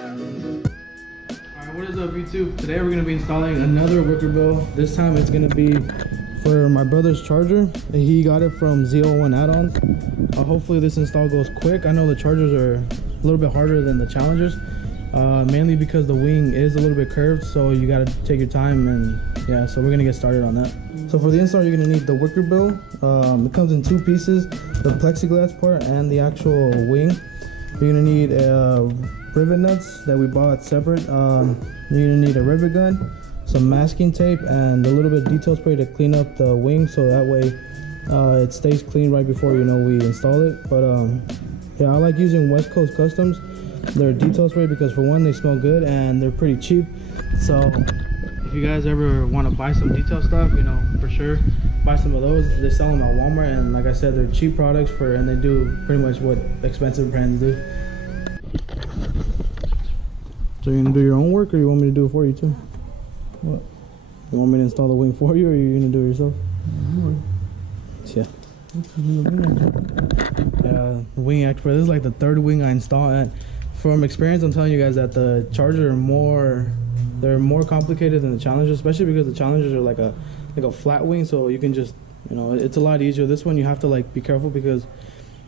Alright, what is up YouTube? Today we're going to be installing another wicker bill. This time it's going to be for my brother's charger. He got it from ZL1 Addons. Hopefully this install goes quick. I know the chargers are a little bit harder than the Challengers. Mainly because the wing is a little bit curved, so you got to take your time, and yeah, so we're going to get started on that. So for the install you're going to need the wicker bill. It comes in two pieces, the plexiglass part and the actual wing. You're going to need rivet nuts that we bought separate. You're going to need a rivet gun, some masking tape, and a little bit of detail spray to clean up the wing, so that way it stays clean right before we install it. But yeah, I like using West Coast Customs. They're detail spray because for one, they smell good and they're pretty cheap. So if you guys ever want to buy some detail stuff, for sure buy some of those. They sell them at Walmart, and like I said, they're cheap products and they do pretty much what expensive brands do. So you're gonna do your own work, or you want me to do it for you too? What? You want me to install the wing for you, or are you gonna do it yourself? Yeah. The wing expert. This is like the third wing I install, and from experience, I'm telling you guys that the Charger they're more complicated than the Challengers, especially because the Challengers are like a flat wing, so you can just it's a lot easier. This one you have to be careful, because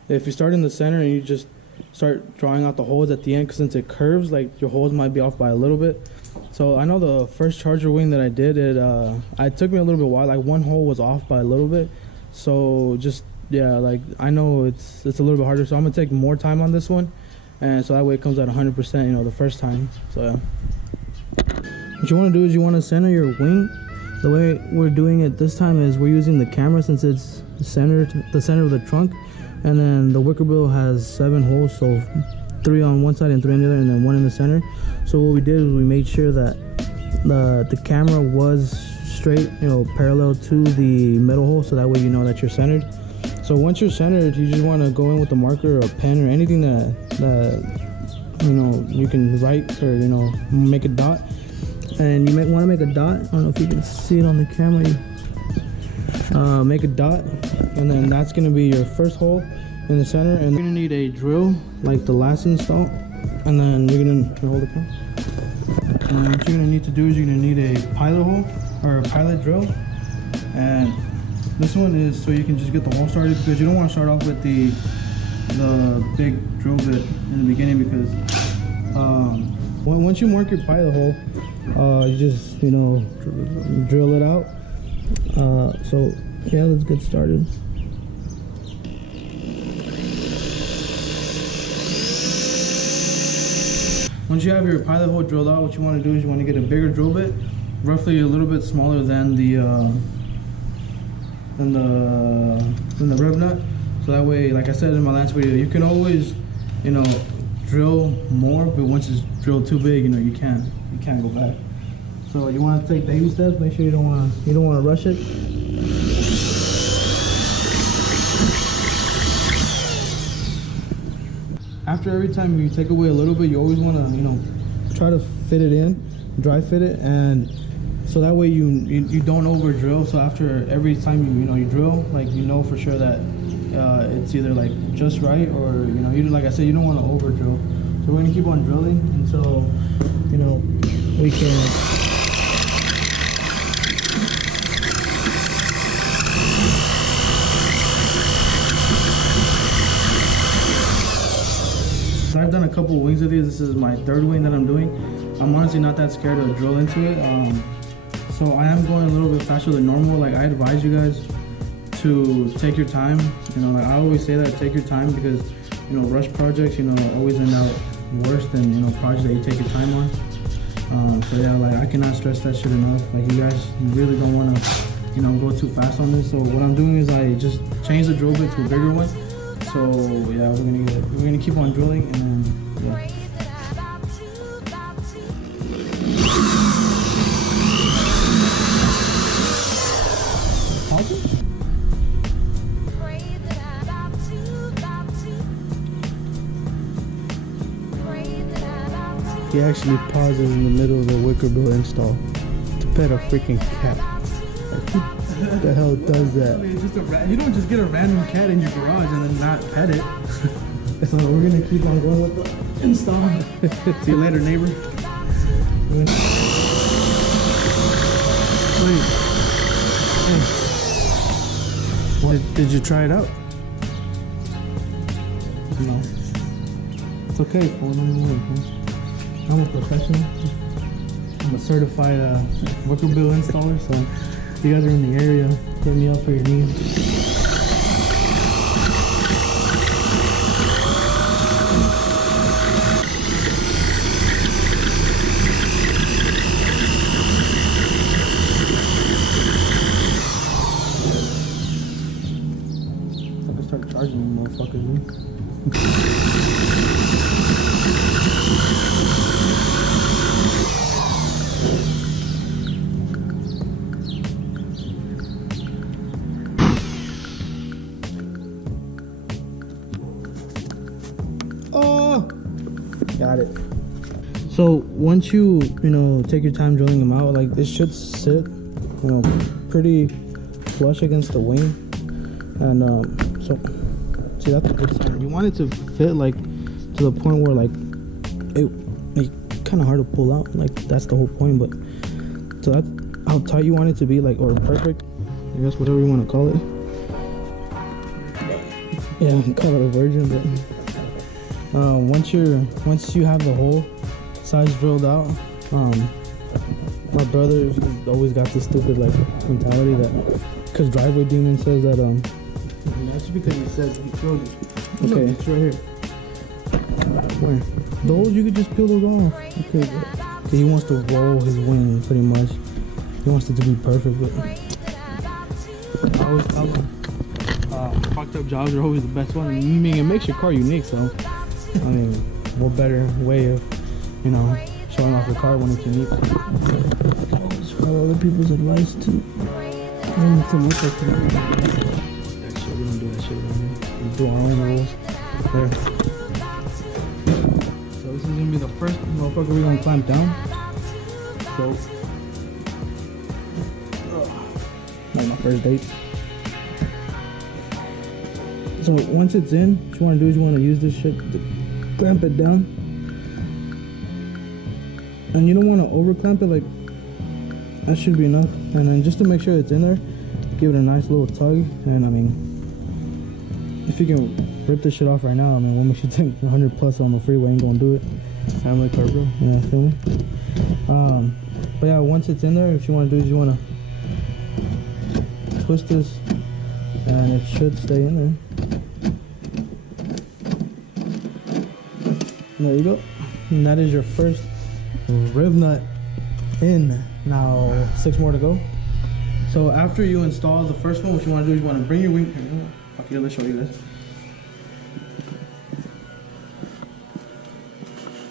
if you start in the center and you just start drawing out the holes at the end, because since it curves, your holes might be off by a little bit. So I know the first Charger wing that I did, it took me a little bit while. One hole was off by a little bit, so just I know it's a little bit harder, so I'm gonna take more time on this one, and so that way it comes out 100% the first time. So yeah, what you want to do is you want to center your wing. The way we're doing it this time is we're using the camera, since it's the center of the trunk, and then the wicker bill has 7 holes, so 3 on one side and 3 on the other, and then 1 in the center. So what we did is we made sure that the camera was straight, parallel to the middle hole, so that way you know that you're centered. So once you're centered, you just want to go in with a marker or a pen or anything that you can write or make a dot. And you want to make a dot. I don't know if you can see it on the camera. Make a dot, and then that's going to be your first hole in the center. And you're going to need a drill like the last install, and then you're going to hold the camera. And what you're going to need to do is you're going to need a pilot hole or a pilot drill, and this one is so you can just get the hole started, because you don't want to start off with the big drill bit in the beginning, because once you mark your pilot hole, you just drill it out. So yeah, let's get started. Once you have your pilot hole drilled out, what you want to do is you want to get a bigger drill bit, roughly a little bit smaller than the rev nut. So that way, like I said in my last video, you can always drill more, but once it's drilled too big, you can't go back. So you want to take baby steps. Make sure you don't want to rush it. After every time you take away a little bit, you always want to try to fit it in, dry fit it, and so that way you don't over drill. So after every time you drill, for sure that it's either just right, or like I said, you don't want to over drill. So we're gonna keep on drilling until we can. I've done a couple of wings of these. This is my 3rd wing that I'm doing. I'm honestly not that scared to drill into it. So I am going a little bit faster than normal. I advise you guys to take your time. I always say that, take your time, because rush projects always end out worse than projects that you take your time on. So yeah, I cannot stress that shit enough. You guys really don't want to go too fast on this. So what I'm doing is I just change the drill bit to a bigger one. So yeah, we're gonna keep on drilling, and then yeah. He actually pauses in the middle of the wicker bill install to pet a freaking cat. Who the hell does that? I mean, you don't just get a random cat in your garage and then not pet it. So we're gonna keep on going with the install. See you later, neighbor. Wait. Hey. What? Did you try it out? No. It's okay. Hold on. I'm a professional. I'm a certified wicker bill installer, so if you guys are in the area, hit me up for your needs. I can start charging you motherfuckers, man. Oh, got it. So once you take your time drilling them out, like this should sit pretty flush against the wing, and so see, that's a good sign. You want it to fit like to the point where like it's kind of hard to pull out, like that's the whole point. But so that's how tight you want it to be, like, or perfect, I guess, whatever you want to call it. Yeah, call it a virgin. But once you have the whole size drilled out, my brother has always got this stupid like mentality that because Driveway Demon says that That's because he says he showed you. okay, Look, it's right here. where those you could just peel those off. Okay, because he wants to roll his wing pretty much. He wants it to be perfect. But I always tell him fucked up jobs are always the best one. I mean, it makes your car unique, so I mean, what better way of showing off your car when it's unique. Just follow other people's advice too. I need to look like that. That shit, we don't do that shit around here. We do our own rules. There. So this is gonna be the first motherfucker we're gonna clamp down. So, like my first date. So once it's in, what you wanna do is you wanna use this shit to clamp it down. And you don't wanna over clamp it, like that should be enough. And then just to make sure it's in there, give it a nice little tug. And I mean, if you can rip this shit off right now, I mean, what makes you think 100 plus on the freeway ain't gonna do it? Family car, bro. Yeah, feel me? But yeah, once it's in there, what you want to do is you want to twist this, and it should stay in there. There you go. And that is your first rib nut in. Now 6 more to go. So after you install the first one, what you want to do is you want to bring your wing. Okay, let's show you this.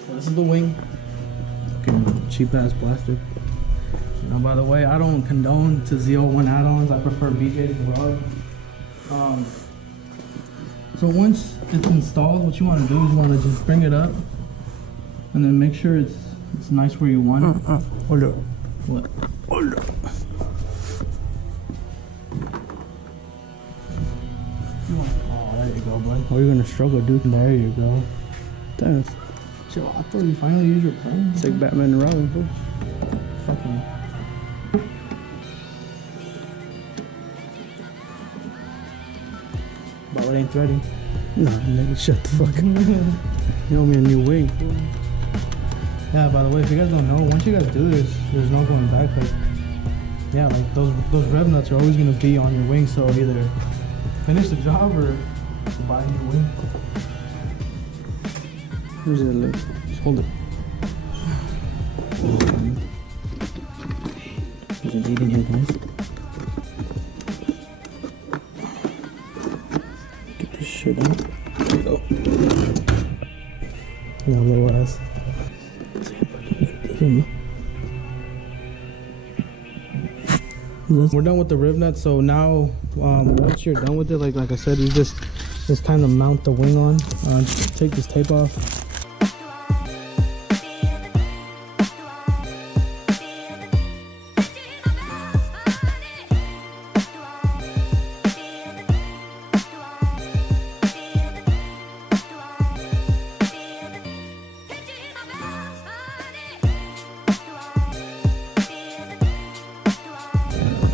So this is the wing. Fucking cheap ass plastic. Now, by the way, I don't condone to ZL1 Addons. I prefer BJ's Garage. So once it's installed, what you want to do is you want to just bring it up, and then make sure it's nice where you want it. Hold up. What? Hold up. Oh, there you go, bud. Oh, you're gonna struggle, dude. There you go. Thanks. Chill, I thought you finally used your phone. It's like Batman and Robin, bro. Fucking. But it ain't threading. Nah, nigga, shut the fuck up. You owe me a new wing. Yeah, by the way, if you guys don't know, once you guys do this, there's no going back. Like, yeah, like those rev nuts are always gonna be on your wing. So either finish the job or buy a new wing. Where's that look? Just hold it. There's an 8 in here, guys. Get this shit out. There you go. Yeah, little ass. We're done with the rib nut. So now, once you're done with it, like I said, you just kind of mount the wing on. Just take this tape off.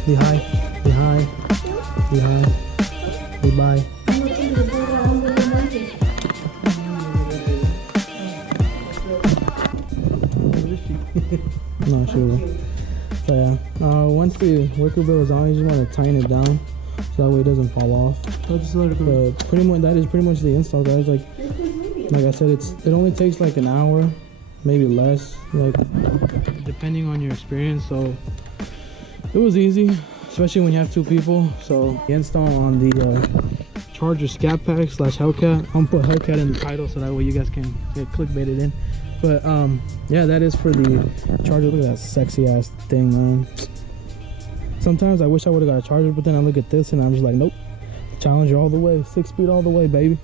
Be high. Be high. Be high. Be bye. No, she will. So yeah, once the wicker bill is on, you just want to tighten it down so that way it doesn't fall off. But pretty much that is pretty much the install, guys. Like I said, it only takes like an hour, maybe less, like depending on your experience. So it was easy, especially when you have 2 people. So the install on the Charger Scat Pack / Hellcat. I'm gonna put Hellcat in the title so that way you guys can get clickbaited in. But yeah, that is for the Charger. Look at that sexy ass thing, man. Sometimes I wish I would have got a Charger, but then I look at this and I'm just like, nope, Challenger all the way, 6 speed all the way, baby.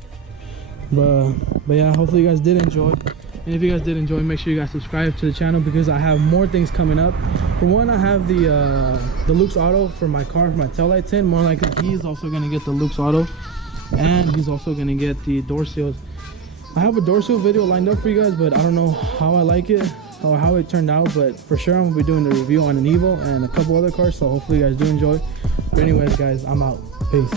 But yeah, hopefully you guys did enjoy. And if you guys did enjoy, make sure you guys subscribe to the channel because I have more things coming up. For one, I have the Luke's Auto for my car, for my taillight tint. More likely he's also gonna get the Luke's Auto, and he's also gonna get the door seals. I have a door seal video lined up for you guys, but I don't know how I like it or how it turned out. But for sure, I'm gonna be doing the review on an Evo and a couple other cars. So hopefully you guys do enjoy. But anyways, guys, I'm out. Peace.